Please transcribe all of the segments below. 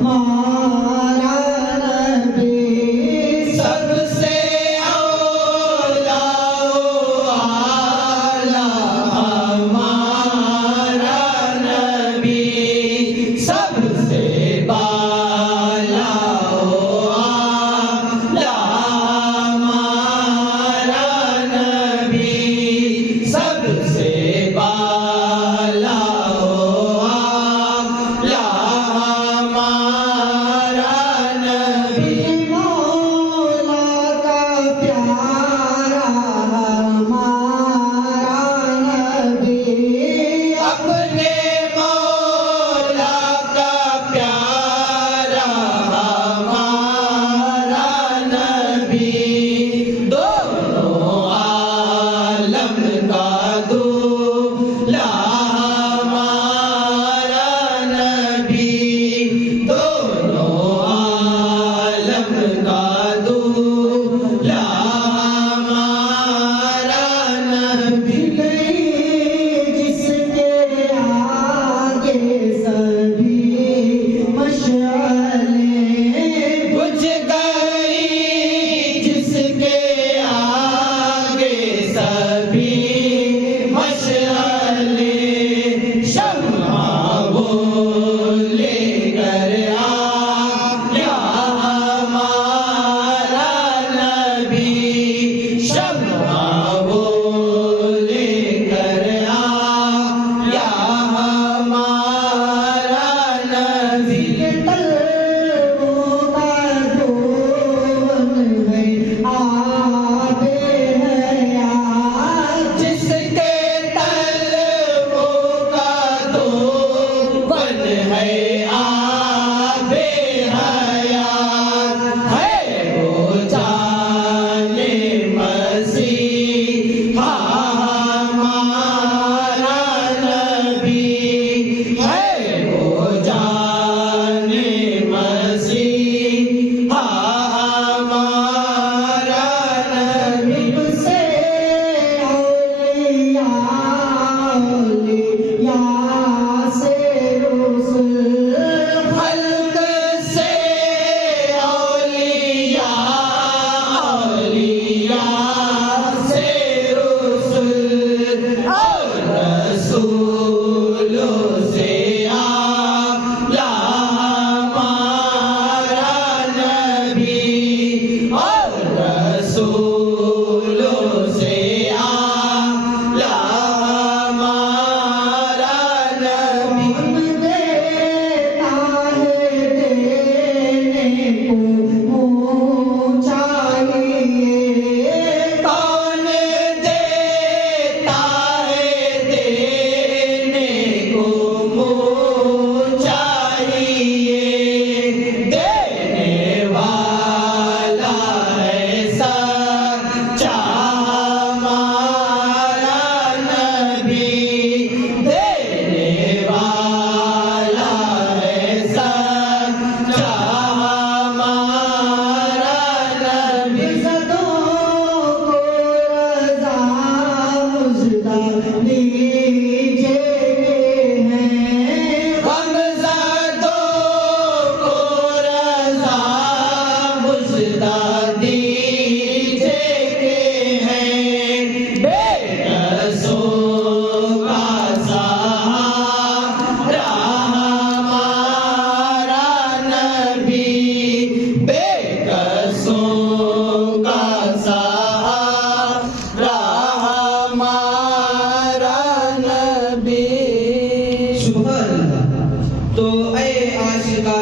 Ma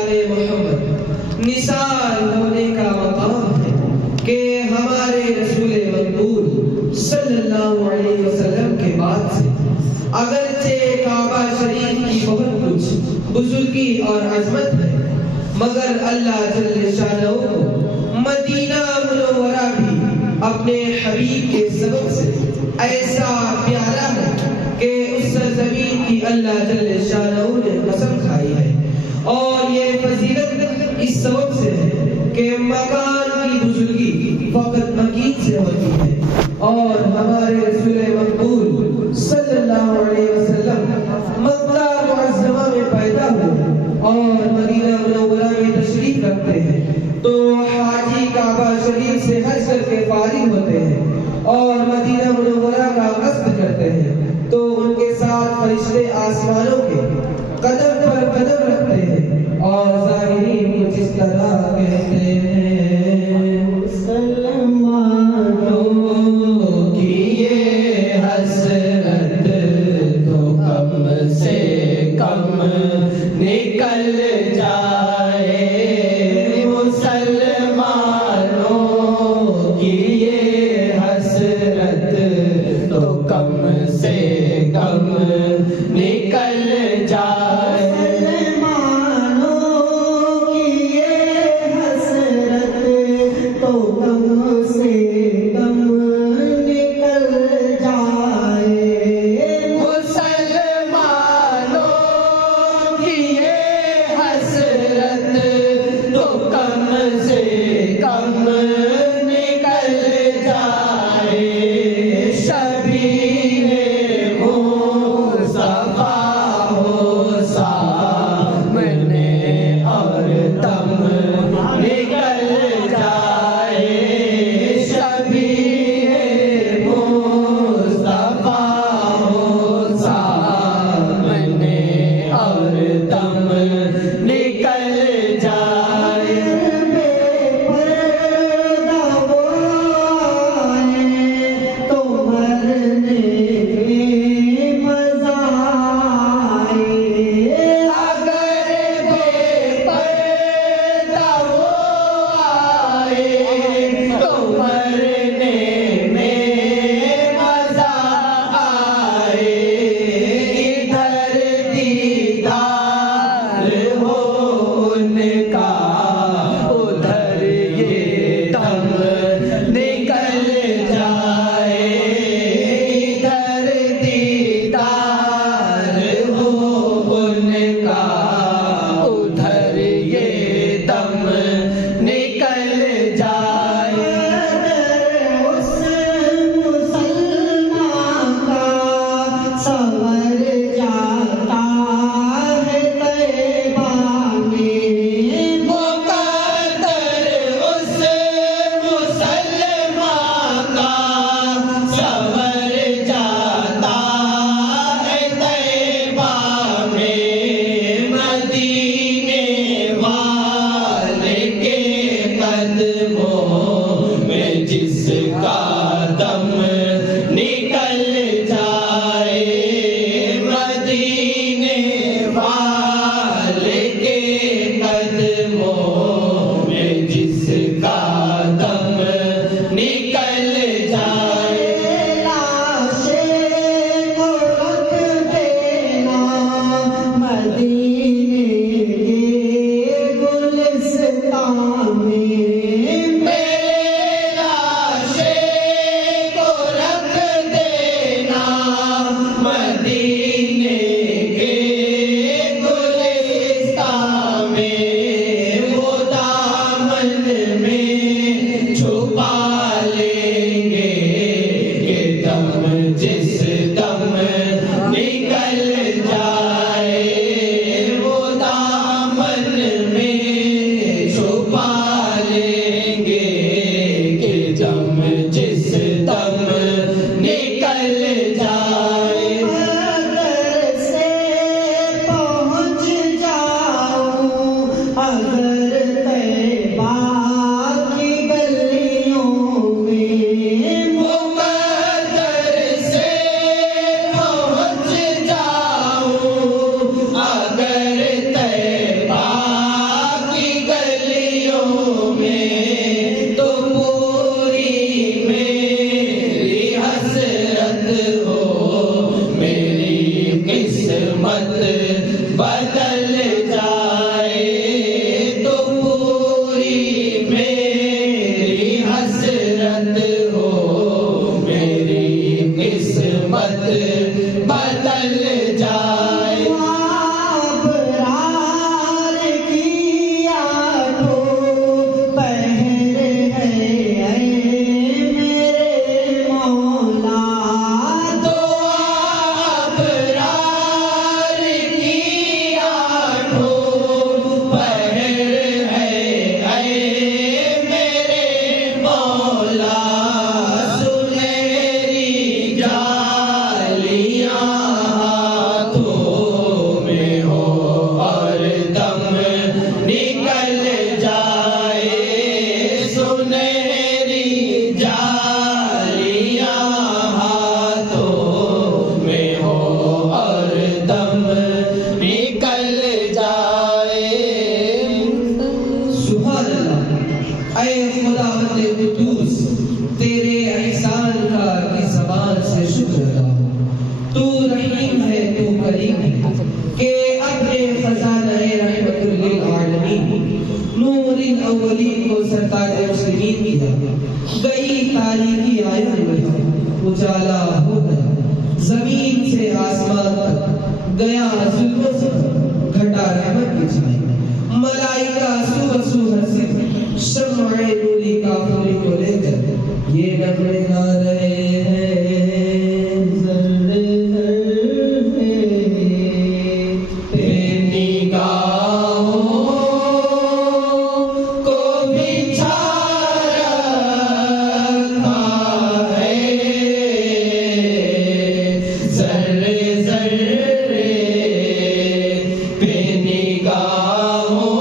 शान-ए Mohammad Nisar होने का मकाम है कि हमारे रसूल मकबूल सल्लल्लाहु अलैहि वसल्लम के बाद से अगरचे काबा शरीफ की बहुत कुछ बुजुर्गी और अजमत है, मगर अल्लाह जल्ले शानहू को मदीना मुनव्वरा भी अपने हबीब के सबब से ऐसा प्यारा है कि उस सरजमीन की अल्लाह जल्ले शानहू ने कसम खाई है। और ये फजीलत इस सबब से है कि मकान की बुजुर्गी फकत मकीन से होती है और हमारे रसूल मकबूल सल्लल्लाहु अलैहि वसल्लम मक्का मुअज़्ज़मा में पैदा हुए और मदीना मुनव्वरा में तशरीफ रखते हैं। तो हाजी काबा शरीफ से हज करके फारिग होते हैं और मदीना मुनव्वरा का कस्द करते हैं, तो उनके साथ फरिश्ते आसमानों के कदम पर कदम रखते हैं और ज़ाहिरीन कुछ इस तरह कहते हैं, मुसलमानों की ये हसरत तो कम से कम निकल जाए, मुसलमानों की ये हसरत तो कम से कम निकल जाए, मुसलमानों की ये हसरत तो कम से कम निकल जाए, मुसलमानों की ये हसरत तो कम से कम निकल जाए, शबीने मुस्तफा हो सामने और दम निकल जाए, शबीने मुस्तफा हो सामने और दम निकल जाए, बेपर्दा वो आए तो मरने में मजा आए, अगर बेपर्दा वो आए तो मरने में मजा आए, इधर दीदार हो उनका उधर ये दम निकल जाए, इधर दीदार हो उनका उधर ये दम निकल जाए, उस मुसलमान का संवर जाता है तैबा में, वो में तो पूरी मेरी हसरत हो, मेरी किस्मत बदल जाए तो पूरी मेरी हसरत हो, मेरी किस्मत बदल जाए। तेरे एहसान का की ज़बान से शुक्र अदा हो। तू रहीम है, तू करीम है कि अपने खजाने रहमतुल लिल आलमीन नूरुल अव्वलीन को सरताज मुस्लिमीन किया। गई तारीकी आयों में उजाला हो गया, जमीन से आसमान तक गया जुल्मों से घटा रहमत की छाई। मलाइका सुबह सुबह से शम्माए नूरी काफिरी को लेकर ये नगमे गा रहे हैं। ज़र्रे ज़र्रे तेरी निगाहों को बिछा रखा है, ज़र्रे ज़र्रे पे निगाहों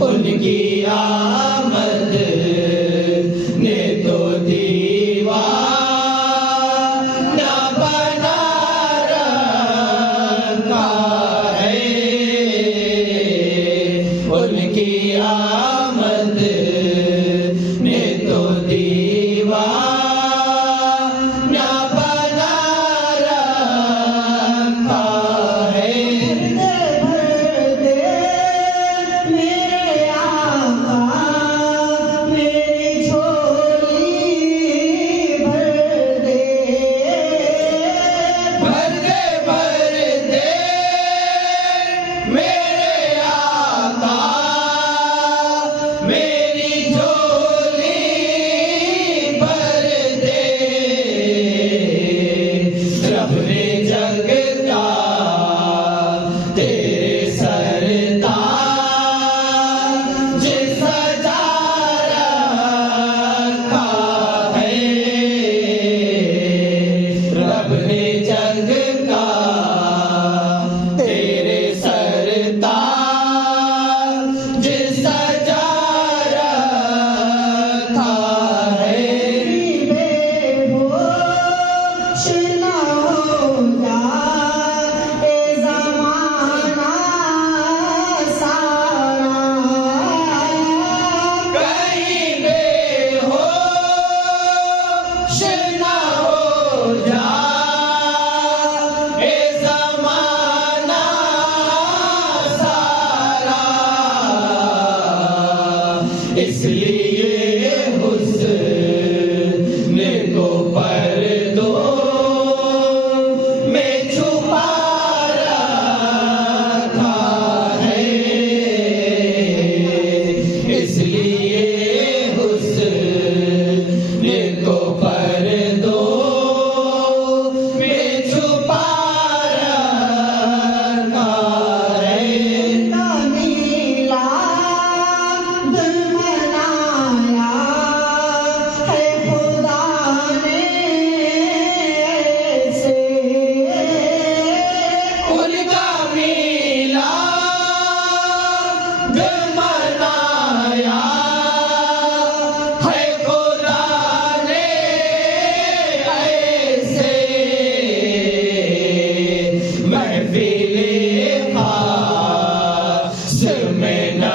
उनकी आमद ने तो दीवाना बना रखा है, उनकी आमद ने तो दीवाना बना रखा है। इसलिए हुस्न को पर्दों में छुपा रखा है, इसलिए हुस्न को पर्दों में छुपा रखा है।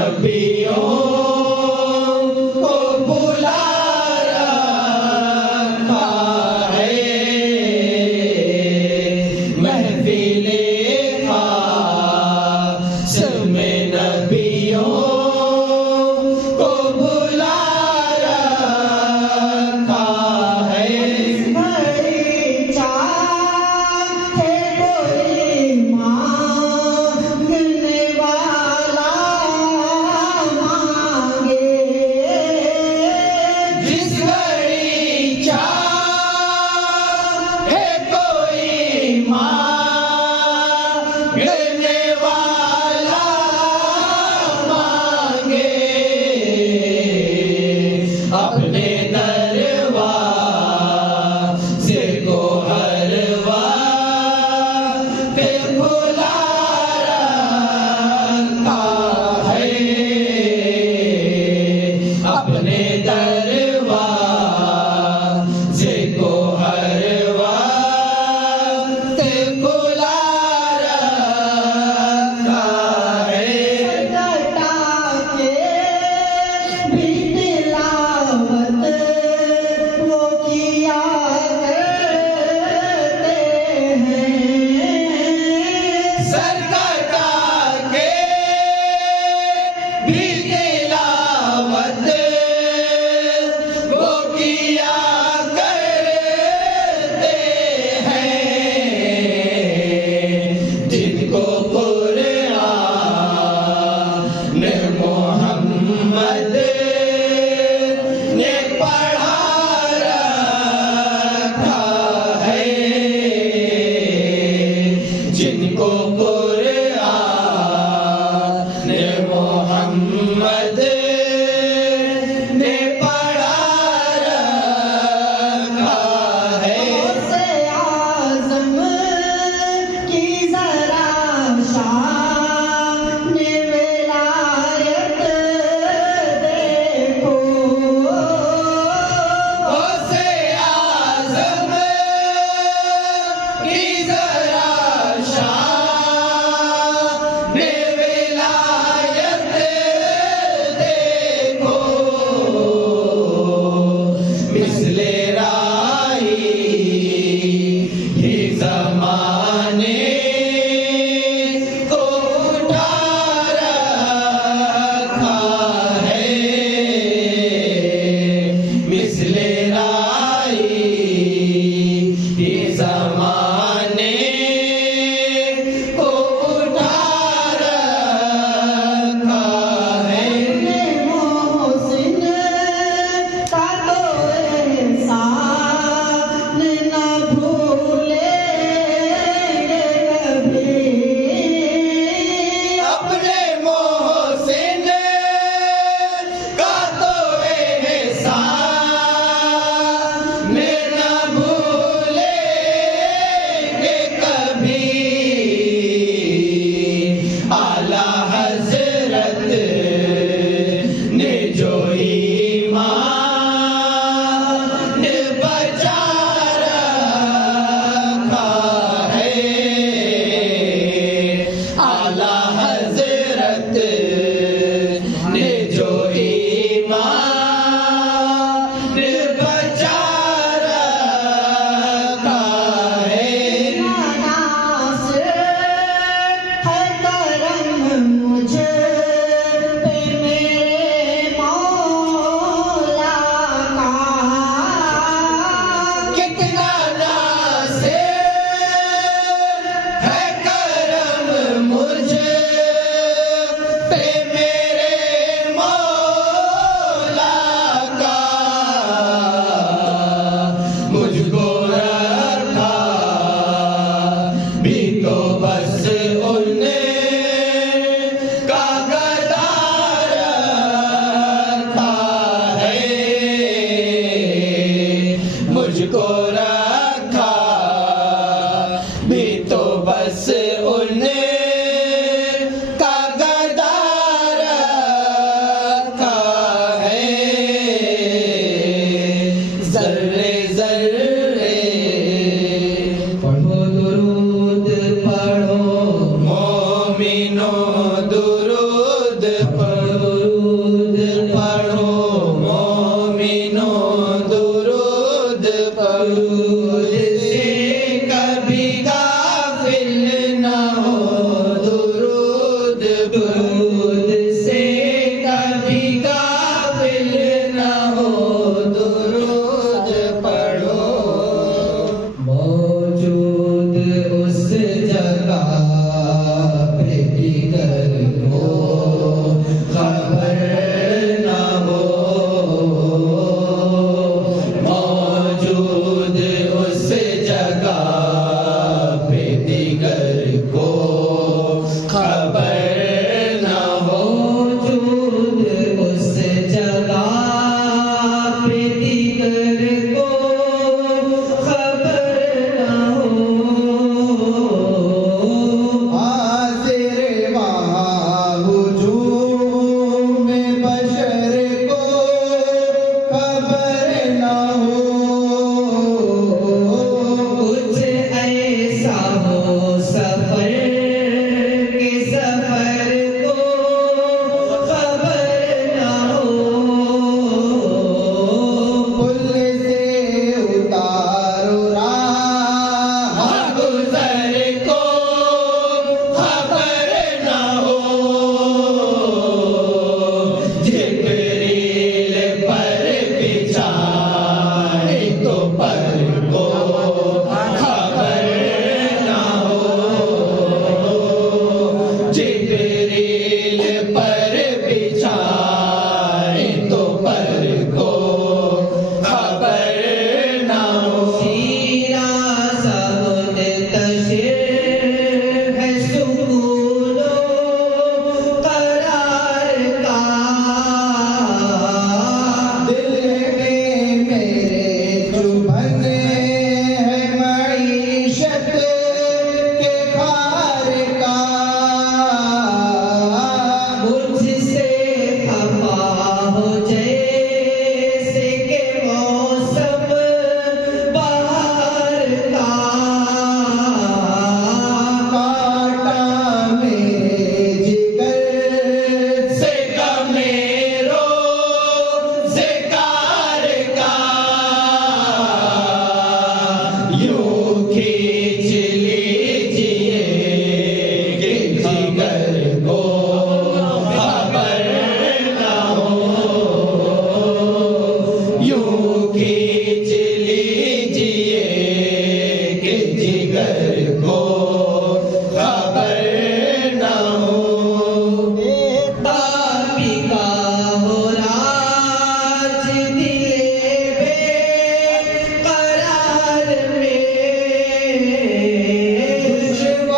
नबियों को बुला रखा है, महफिले खास में नबियों को बुला रखा है। बड़ी चाहे कोई मांगने वाला मांगे, जिस घड़ी चाहे कोई मांगने वाला मांगे, अपने दरवाज़े को हर वक्त खुला रखा है, अपने दरवाज़े को हर वक्त खुला रखा है। घटा के भी तिलावत वो किया करते हैं। सर कटा के भी तिलावत वो किया करते हैं, जिनको कुरान मोहम्मद ने पढ़ा रखा है, जिनको कुरान मोहम्मद ने पढ़ा रखा है। से आज़म की ज़रा शान विलायत देखो, से आज़म की ज़रा शान विलायत देखो, मिसले राही ही ज़माने को उठा रखा है, मिसले राही ही ज़माने को उठा रखा है। मोहसिन का तो एहसान न भूलेंगे कभी, अपने मोहसिन का तो एहसान न भूलेंगे कभी, आला हज़रत ने जो ईमान बचा रखा है, आला हज़रत ने जो ईमान बचा रखा है। नासिर है करम मुझ पे मेरे मौला का, कितना नासिर है करम मुझ पे मेरे मौला का, मुझको रखा भी तो बस उन्ने का गदार रखा है, मुझको रखा भी तो बस उन्ने का गदार रखा है। ज़र्रे ज़र्रे पढ़ो दुरूद पढ़ो मोमिनो, दुरूद पढ़ो दुरूद से कभी गाफिल न हो, दुरूद पढ़ो। मौजूद उस जगह पे दिगर को खबर न हो, मौजूद उस जगह पे दिगर को खबर न हो, मौजूद उस जगह पे दिगर को खबर न हो। हाजिर वहाँ हुजूम बशर को खबर न हो, कुछ ऐसा हो सफर के सफर को खबर न हो, पुल से उतारो राह गुजर को खबर न हो, जिब्रील पर बिछाए तो पर को खबर न हो, जिब्रील पर बिछाए तो पर को खबर न हो। सीरा सब मुंतशिर है सुकूनो करार का, दिल में मेरे चुभन है मईशत के खार का, मुझसे खफा हो जैसे के मौसम बहार का, काटा मेरे जिगर से गमेरो ज़िकार का, यूं खींच लीजिए कि जिगर को खबर न हो, यूं खींच लीजिए कि जिगर को खबर न हो। पापी का हो राज दिले बेकरार में,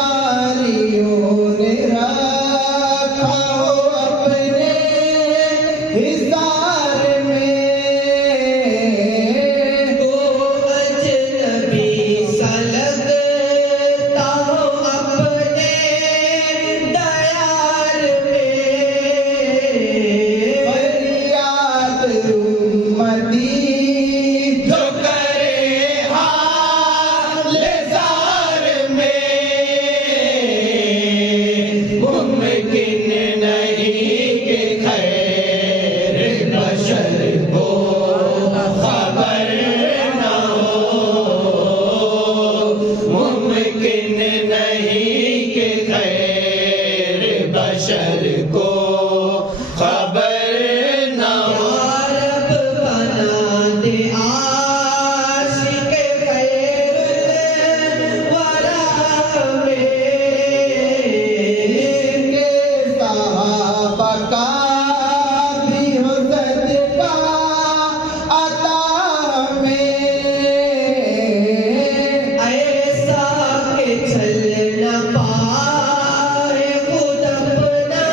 दुश्वारियों ने रखा हो अपने हिसार में, को अजनबी सा लगता हो अपने दयार में, फरियाद उम्मती जो करे हाल ज़ार में, मुमकिन नहीं कि खैर बशर को खबर न हो, मुमकिन नहीं कि खैर बशर को खबर न हो। रब बना दे आशिक खैरुल वरा में, के सहाबा का भी हो सदका अता में, ऐसा के चल न पाए खुद अपना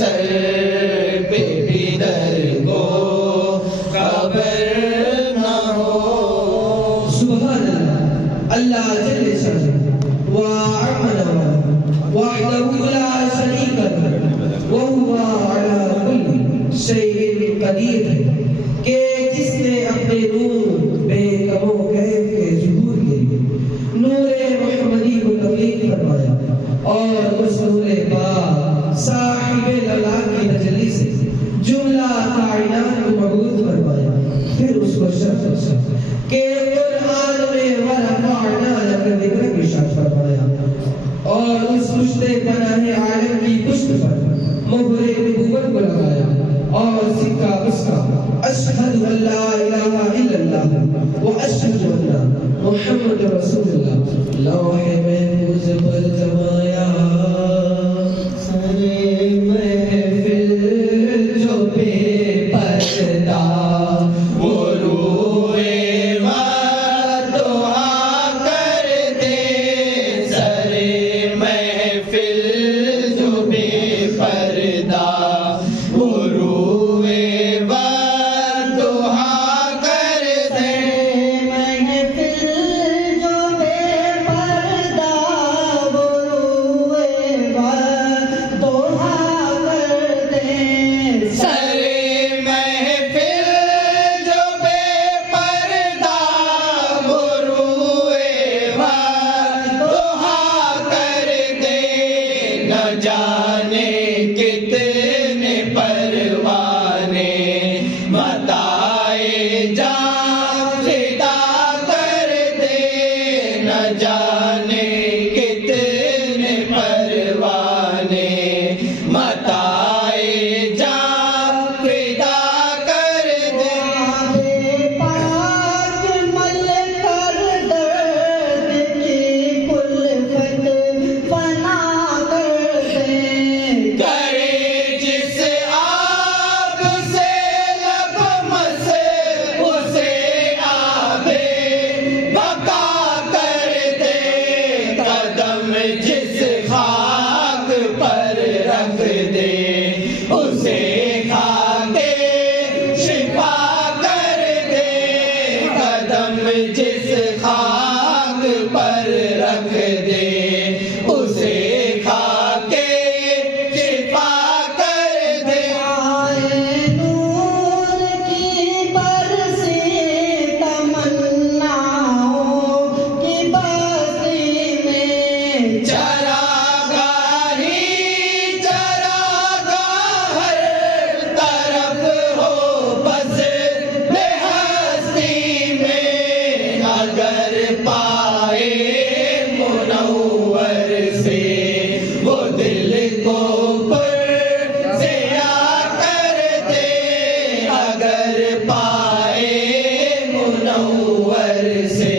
सर पे भी दर को खबर न हो। सुभान अल्लाह, अल्लाह जल्ले शान व अमना वहदहु ला शरीक लहु व हुवा अला कुल्ली शैइन कदीर है कि जिसने अपने नूर बेकमो कैफ के ज़ुहूर के लिए नूरे मुहम्मदी को तब्लीग फरमाया और उस नूरे पाक साहिबे लला की तजल्ली से जुमला कायनात को मबूद फरमाया। फिर उसको शर्फ के कुरान में वरफ़अना लका ज़िक्रक इरशाद फरमाया और उस मुश्ते पनाहे आलम की पुष्ट पर मोहरे नबूवत को लगाया और सिक्का उसका अशहदु अल्ला इलाहा इल्लल्लाह व अशहदु अन्ना मुहम्मदुर रसूलुल्लाह लौहे महफूज पर जमाया। सरे महफिल जो बेपर्दा वो रोए दुआ कर दे। सरे महफिल जो बेपर्दा वो रोए दुआ कर दे। महफिल जो बेपर्दा वो रोए दोहा कर दे। सरे महफिल जो बेपर्दा वो रोए दुआ कर दे। न जाने कितने परवाने बताए जा फिदा कर दे। न जाने कितने परवाने बताए जा फिदा कर दे। पाक मल कर दर्द की कुल्फत फना कर दे। करे जिस आग से लबमस उसे आबे बका कर दे। कदम जिस खाक पर रख दे उसे खाके शिफा कर दे। कदम जिस खाक पर रख दे उसे खाके शिफा कर दे। आए नूर की बरसी तमन्नाओं की बस्ती में चरागाही चरागा हर तरफ हो बस बेहस्ती में। अगर पाए मुनव्वर से वो दिल को पुरज़िया कर दे। अगर पाए मुनव्वर से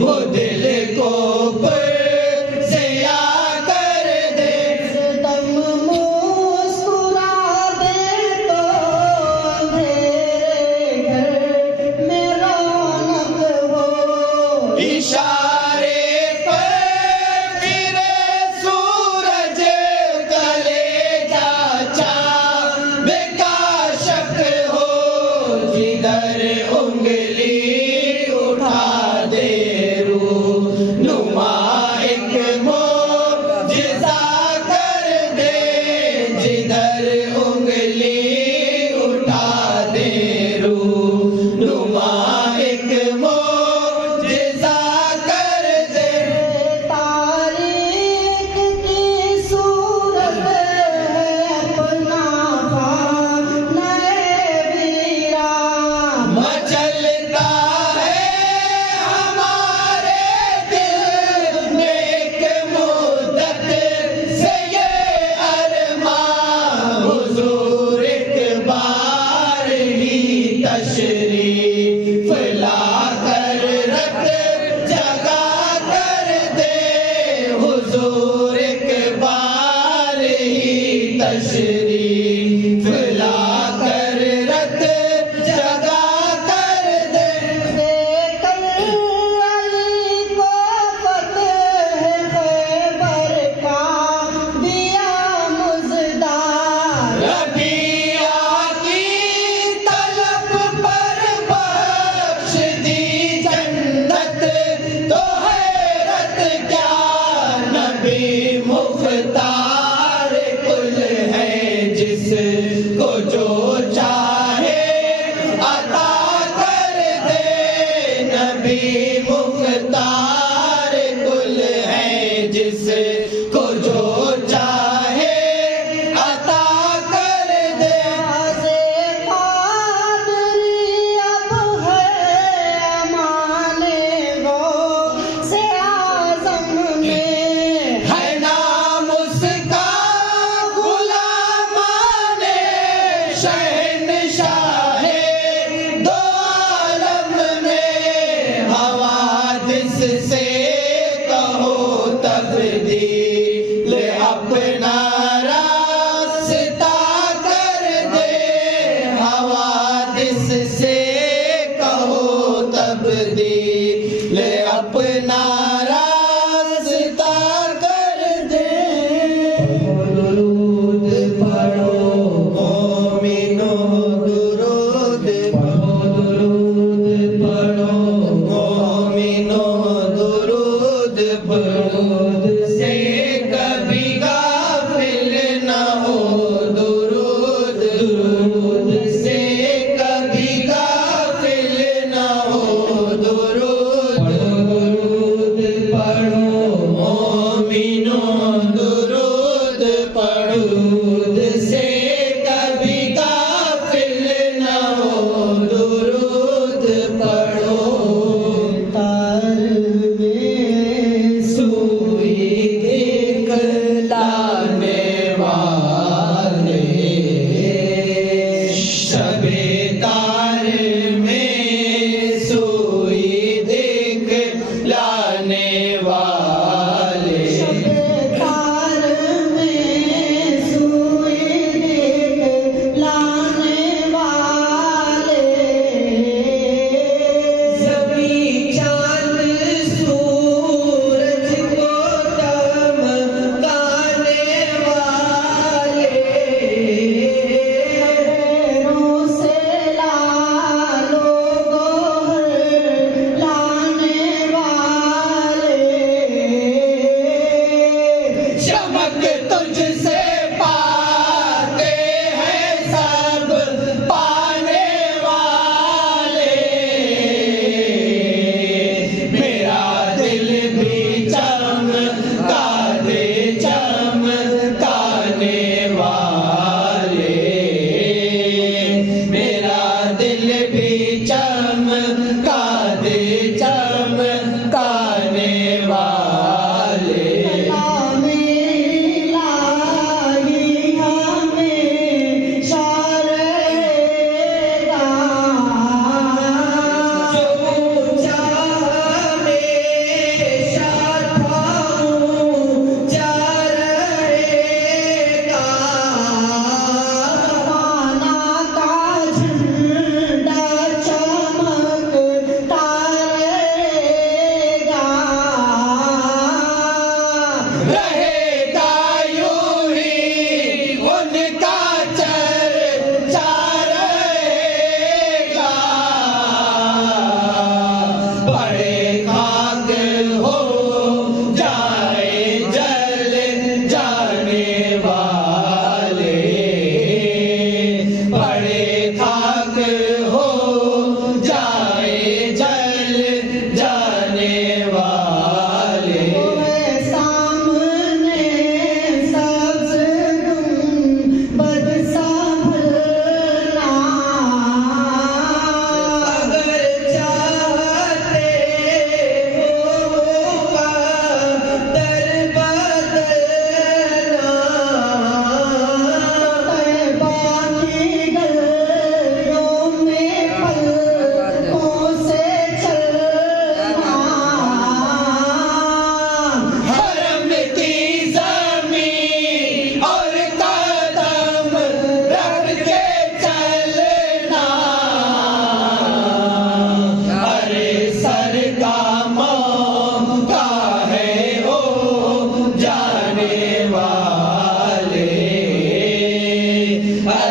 वो दिल को पुरज़िया कर दे। दम मुस्कुरा दे तो अंधेरे घर में रौनक हो। इशारे पर फिरे सूरज कलेजा चाँद का शक हो। जिधर उंगली उठा दे नुमा एक मोजिज़ा कर दे। जिधर उंगली उठा दे नुमा एक मोजिज़ा कर दे। तारीख की सूरत है अपना खाना वीरा। मचलता है हमारे दिल में एक मुद्दत से ये अरमान। हुजूर एक बार ही तशरीफ ला कर रख जगा कर दे। हुजूर एक बार ही तशरीफ ला कर रख जगा कर दे। देखकर अली को फतह खैबर का दिया मुजदा।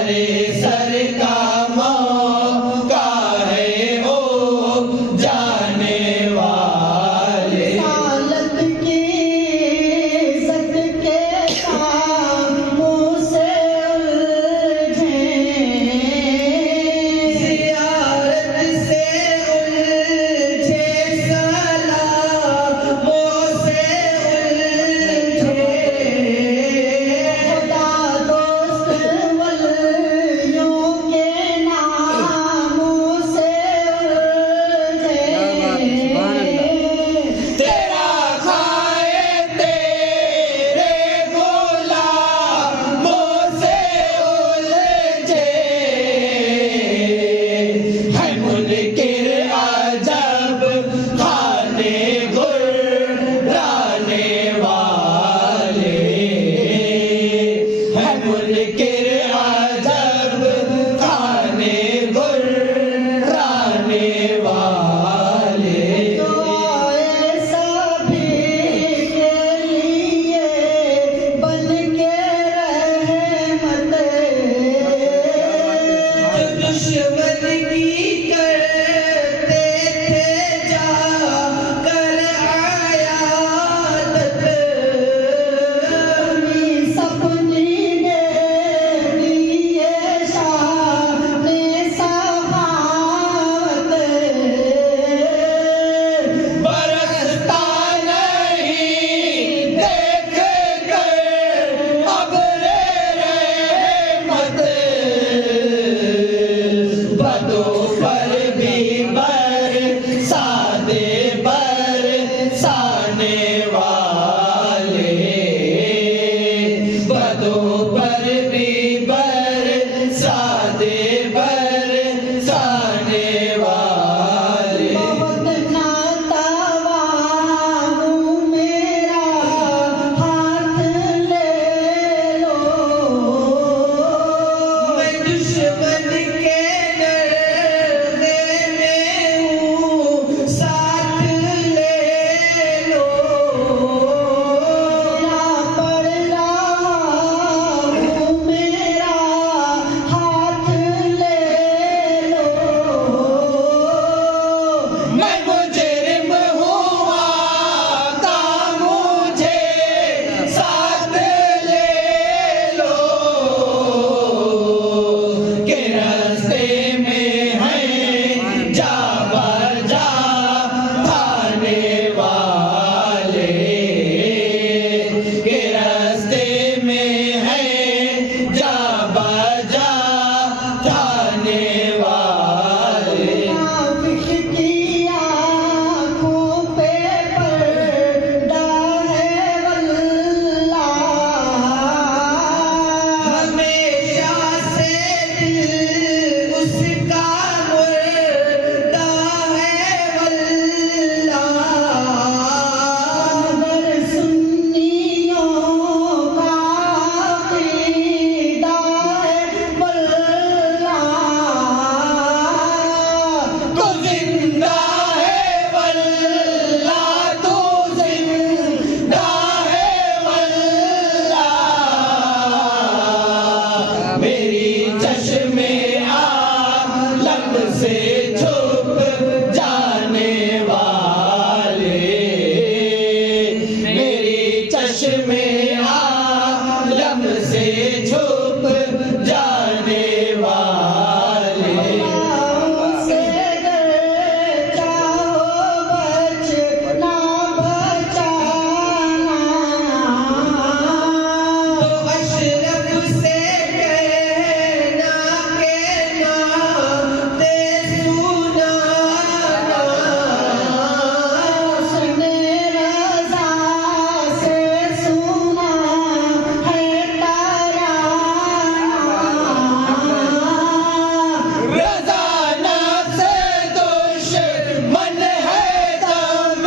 तेरे सर का मौका है ओ जाने वाले। सालत की इज्जत के कामों से उलझे, ज़ियारत से उलझे, सलामों से उलझे। खुदा दोस्त वलियों के नामों से उलझे। तेरा खाए तेरे गुलामों से उलझे है मुनकिर अजब खाने गुर्राने वाले, है मुनकिर अजब खाने गुर्राने वाले। तो ऐसा भी के लिए बन के रहमत, जो दुश्मन की करते थे जाकर आयादत, अपनी सपनी दे दिए शाने सखावत। बरसता नहीं देख कर अब्रे रहमत, बदों पर भी बरसा दे बरसाने वाले, बदों पर भी बरसा दे बरसाने वाले। बहुत नातावानू मेरा हाथ ले लो, मैं दुश्मन के डरने में हूँ, साथ ले लो। मेरा पड़ रहा हूँ, मेरा हाथ ले लो। मैं मुजरिम हुआ का मुझे साथ ले लो, के रास्ते में है जा बजा थाने वाले, के रास्ते में है जा बजा थाने वाले। मुनाफिक की आँखों पे पर्दा है वल्लाह, हमेशा से दिल उसका मुर्दा है वल्लाह। मगर सुन्नियों का अक़ीदा है वल्लाह। तू जिंदा है वल्लाह, तू जिंदा है वल्लाह। मेरी चश्मे आलम से छुप जाने वाले, मेरी चश्मे आलम से छुप जाने वाले। से डर चाहो बचना बचाना, तो अशरफ से कहना के नाते सुनाना। उसने रज़ा से सुना है तराना। रज़ाना से दुश्मन है दम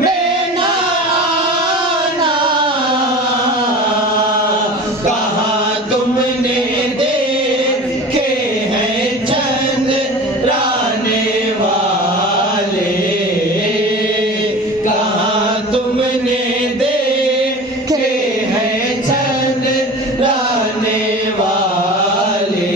में ना आना, कहाँ तुमने देखे हैं चंद्राने वाले, कहाँ तुमने देखे हैं चंद्राने वाले।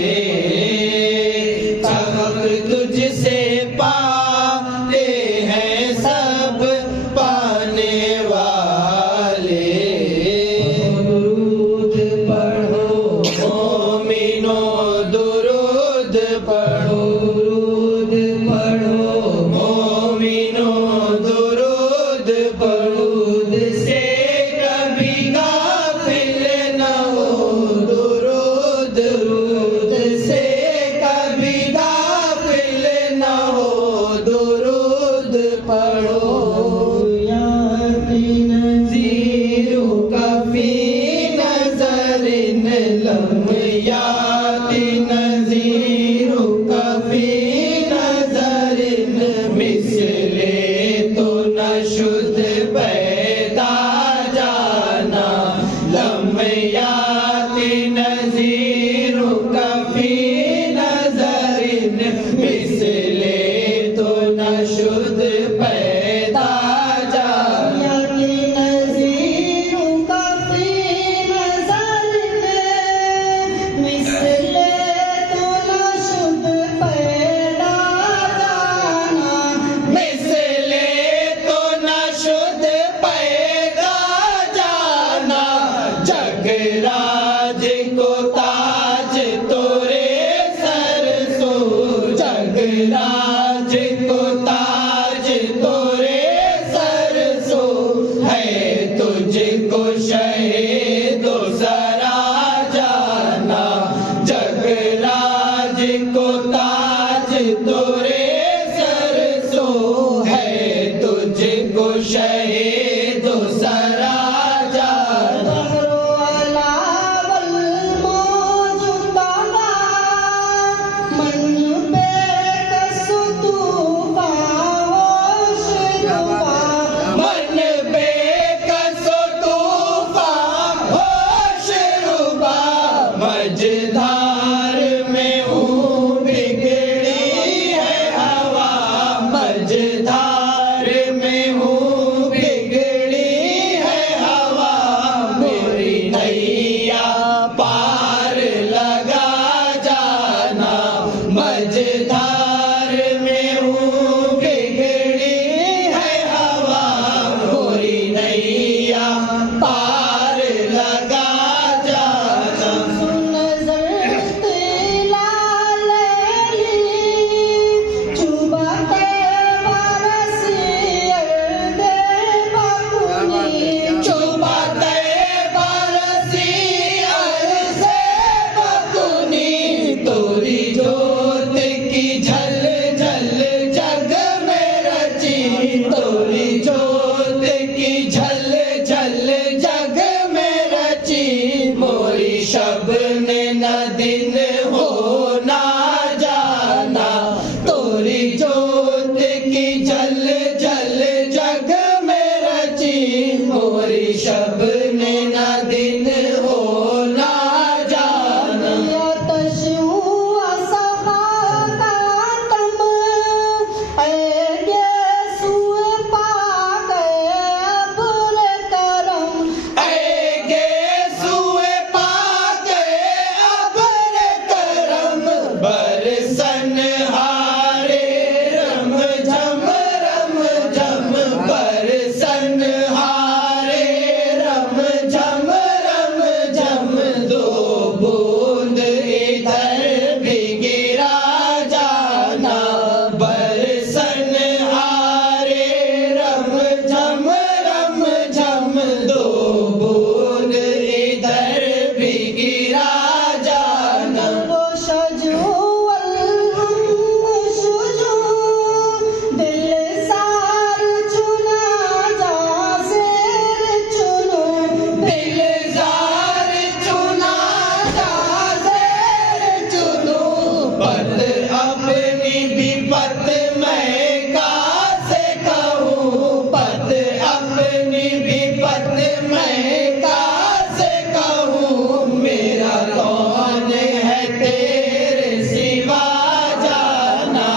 जगराज को ताज तोरे सर सो है, तुझको शहीदो सरा जाना। जगराज को ताज तोरे सर सो है, तुझको शहीदो सरा जाना। मझधार में हूँ बिगड़ी है हवा, मझधार में हूँ बिगड़ी है हवा। मेरी नैया पार लगा जाना। मझधार में हूँ बिगड़ी है हवा, मेरी नैया पार लगा तोरी जोत की झल झल जग में रची। मोरी शबने न दिन हो ना जाना। तोरी जोत की झल झल जग में रची। मोरी शबने न दिन हो ना जाना। बरसन हारे रम झम रम झम, बरसन हारे रम झम रम झम। दो बूंद इधर भी गिरा जाना। बरसन हारे रम झम झम, दो बूंद इधर भी गिरा जाना। अपनी विपत मैं कासे कहूँ, पत अपनी विपत मैं कासे कहूँ। मेरा कौन है तेरे सिवा जाना।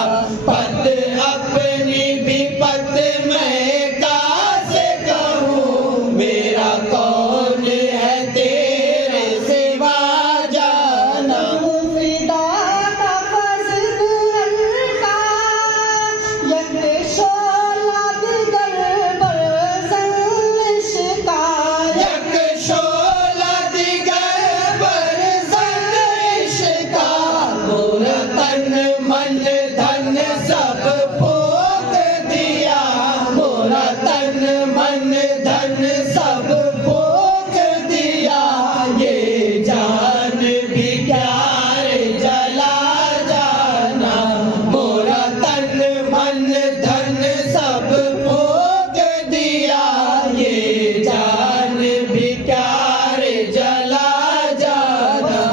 पत अपनी विपत मैं कासे कहूँ। मेरा कौन है तेरे सिवा जाना। मन धन सब फूक दिया। मोरा तन मन धन सब फूक दिया। ये जान भी प्यारे जला जाना। मोरा तन मन धन सब फूक दिया। ये जान भी प्यारे जला जाना।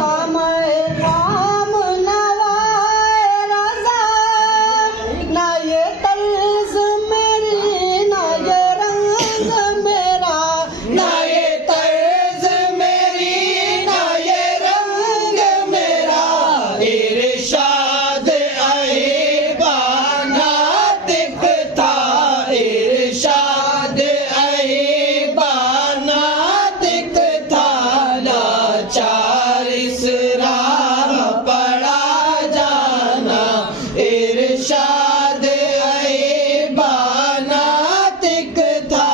इरशाद अहीबा नातिक था। इरशाद अहीबा नातिक था। लाचार इस राह पड़ा जाना। इरशाद अहीबा नातिक था।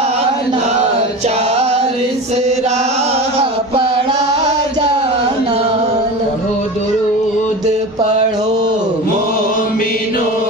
लाचार इस राह पड़ा जाना। पढ़ो दुरूद पढ़ो मोमिनो।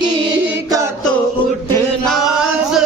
की